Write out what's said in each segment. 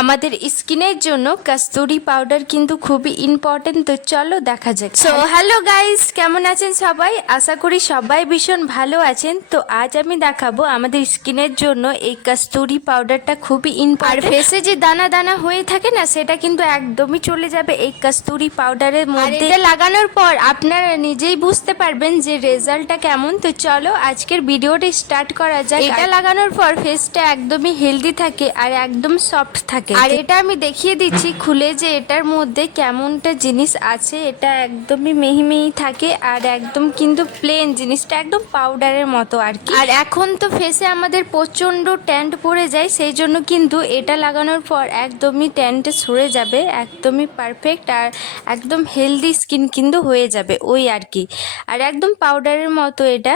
আমাদের স্কিনের জন্য কাস্তুরি পাউডার কিন্তু খুবই ইম্পর্টেন্ট তো চলো দেখা যাক। সো হ্যালো গাইস কেমন আছেন সবাই? আশা করি সবাই ভীষণ ভালো আছেন। তো আজ আমি দেখাবো আমাদের স্কিনের জন্য এই কাস্তুরি পাউডারটা খুবই ইম্পর্টেন্ট আর ফেসে যে দানা দানা হয়ে থাকে না সেটা কিন্তু একদমই চলে যাবে এই কাস্তুরি পাউডারের মধ্যে। এটা লাগানোর পর আপনারা নিজেই বুঝতে পারবেন যে রেজাল্টটা কেমন। তো চলো আজকের ভিডিওটা স্টার্ট করা যাক। এটা লাগানোর পর ফেসটা একদমই হেলদি থাকে আর একদম সফট থাকে। আর এটা আমি দেখিয়ে দিচ্ছি খুলে যে এটার মধ্যে কেমনটা জিনিস আছে এটা একদমই মিহি মিহি থাকে আর একদম কিন্তু প্লেন জিনিসটা একদম পাউডারের মতো আর কি। আর এখন তো ফেসে আমাদের প্রচণ্ড ট্যান্ট পড়ে যায় সেই জন্য কিন্তু এটা লাগানোর পর একদমই ট্যান্ট সরে যাবে একদমই পারফেক্ট আর একদম হেলদি স্কিন কিন্তু হয়ে যাবে ওই আর কি। আর একদম পাউডারের মতো এটা।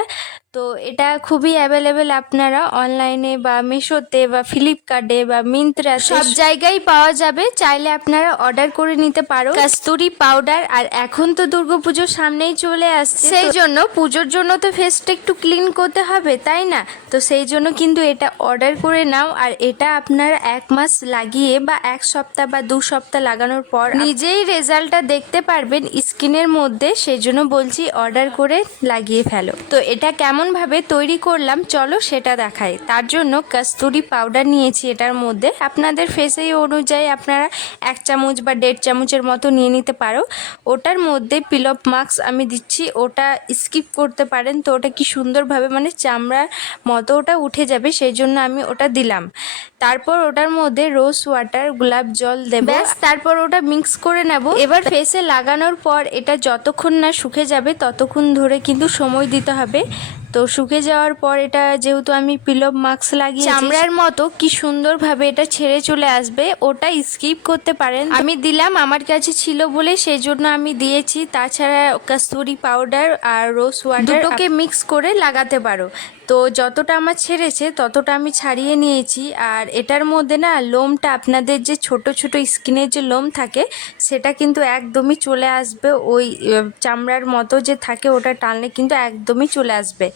তো এটা খুবই অ্যাভেলেবেল আপনারা অনলাইনে বা মিশোতে বা ফ্লিপকার্টে বা মিন্ত্রা সব জায়গায় পাওয়া যাবে। চাইলে আপনারা অর্ডার করে নিতে পারো। কাস্তুরি পাউডার আর এখন তো দুর্গাপুজোর সামনেই চলে আসছে। সেই জন্য পুজোর জন্য তো ফেসটা একটু ক্লিন করতে হবে তাই না? তো সেই জন্য কিন্তু এটা অর্ডার করে নাও। আর এটা আপনারা এক মাস লাগিয়ে বা এক সপ্তাহ বা দু সপ্তাহ লাগানোর পর নিজেই রেজাল্টটা দেখতে পারবেন স্কিনের মধ্যে। সেই জন্য বলছি অর্ডার করে লাগিয়ে ফেলো। তো এটা কেমন ভাবে তৈরি করলাম চলো সেটা দেখাই। তার জন্য কাস্তুরি পাউডার নিয়েছি এটার মধ্যে। আপনাদের ফেসেই অনুযায়ী আপনারা এক চামচ বা দেড় চামচের মতো নিয়ে নিতে পারো। ওটার মধ্যে পিলপ মাস্ক আমি দিচ্ছি। ওটা স্কিপ করতে পারেন তো ওটা কি সুন্দরভাবে মানে চামড়ার মতো ওটা উঠে যাবে সেই জন্য আমি ওটা দিলাম। তারপর ওটার মধ্যে রোজ ওয়াটার গোলাপ জল দেবো। ব্যাস তারপর ওটা মিক্স করে নেব। এবার ফেসে লাগানোর পর এটা যতক্ষণ না শুকে যাবে ততক্ষণ ধরে কিন্তু সময় দিতে হবে। তো শুকে যাওয়ার পর এটা যেহেতু আমি পিলপ মাস্ক লাগিয়ে চামড়ার মতো কি সুন্দরভাবে এটা ছেড়ে চলে আসবে ওটা স্কিপ করতে পারেন। আমি দিলাম আমার কাছে ছিল বলে সেই জন্য আমি দিয়েছি। তাছাড়া কাস্তুরি পাউডার আর রোজ ওয়াটার দুটোকে মিক্স করে লাগাতে পারো। তো যতটা আমার ছেড়েছে ততটা আমি ছাড়িয়ে নিয়েছি। আর এটার মধ্যে না লোমটা আপনাদের যে ছোট ছোট স্কিনের যে লোম থাকে সেটা কিন্তু একদমই চলে আসবে। ওই চামড়ার মতো যে থাকে ওটা টানলে কিন্তু একদমই চলে আসবে।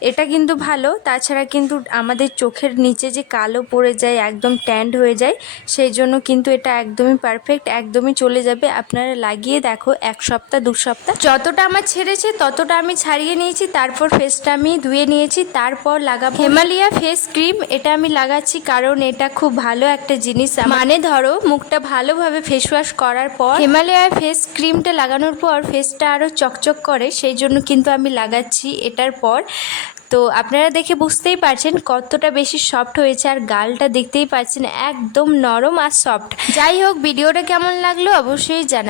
এটা কিন্তু ভালো, তাছাড়া কিন্তু আমাদের চোখের নিচে যে কালো পড়ে যায়, একদম ট্যান্ড হয়ে যায়, সেই জন্য কিন্তু এটা একদমই পারফেক্ট একদমই চলে যাবে। আপনারা লাগিয়ে দেখো, এক সপ্তাহ, দু সপ্তাহ। যতটা আমার ছেড়েছে, ততটা আমি ছাড়িয়ে নিয়েছি, তারপর ফেসটা আমি ধুয়ে নিয়েছি, তারপর লাগাবো। হিমালয়া ফেস ক্রিম এটা আমি লাগাচ্ছি কারণ এটা খুব ভালো একটা জিনিস। মানে ধরো, মুখটা ভালোভাবে ফেস ওয়াশ করার পর হিমালয়া ফেস ক্রিমটা লাগানোর পর ফেসটা আরও চকচক করে, সেই জন্য কিন্তু আমি লাগাচ্ছি। এটার পর তো আপনারা দেখে বুঝতেই পারছেন কতটা বেশি সফট হয়েছে আর গালটা দেখতেই পাচ্ছেন একদম নরম আর সফট যাই হোক, ভিডিওটা কেমন লাগল অবশ্যই জানা